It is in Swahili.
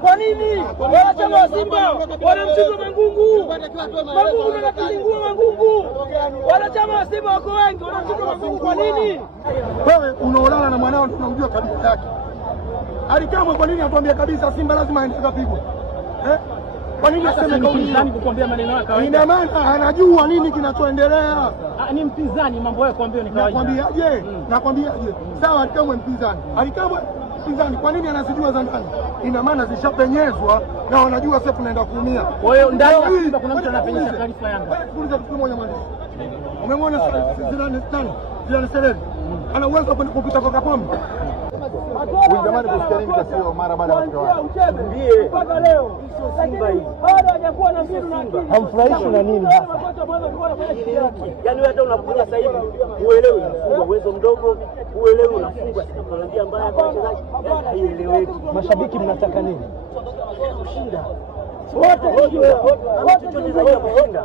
Kwa nini wanachama wa Simba wanamshika Mangungu? Mangungu ndio anakizingua Mangungu. Wanachama wa Simba wako wengi wanamshika Mangungu kwa nini? Wewe unaolala na mwanao tunamjua kabisa yake. Alikamwe kwa nini atuambia kabisa Simba lazima aende kapigwe? Kwa nini aseme mpinzani kukwambia maneno yake kawaida? Ina maana anajua nini kinachoendelea. Ni mpinzani, mambo yake kuambia ni kawaida. Nakwambiaje? Sawa, Alikamwe mpinzani. Alikamwe mpinzani, kwa nini anazijua za ndani? Ina maana zishapenyezwa na wanajua sasa tunaenda kuumia. Kwa hiyo ndani ya Simba kuna mtu anapenyeza taarifa Yanga. Kuuliza kitu moja mwandishi. Umemwona Zidane Sereri? Ana uwezo kwenda kupita kwa Kapombe. Jamani, kusikia nini kasio mara baada ya kutoa mpaka leo Simba hii bado hajakuwa na mbinu na akili. hamfurahishi na nini hasa? Yaani hata unakuja sasa hivi uelewe unafungwa uwezo mdogo, uelewe unafungwa teknolojia mbaya kwa wachezaji, haieleweki. Mashabiki mnataka nini? Kushinda wote, wote kushinda.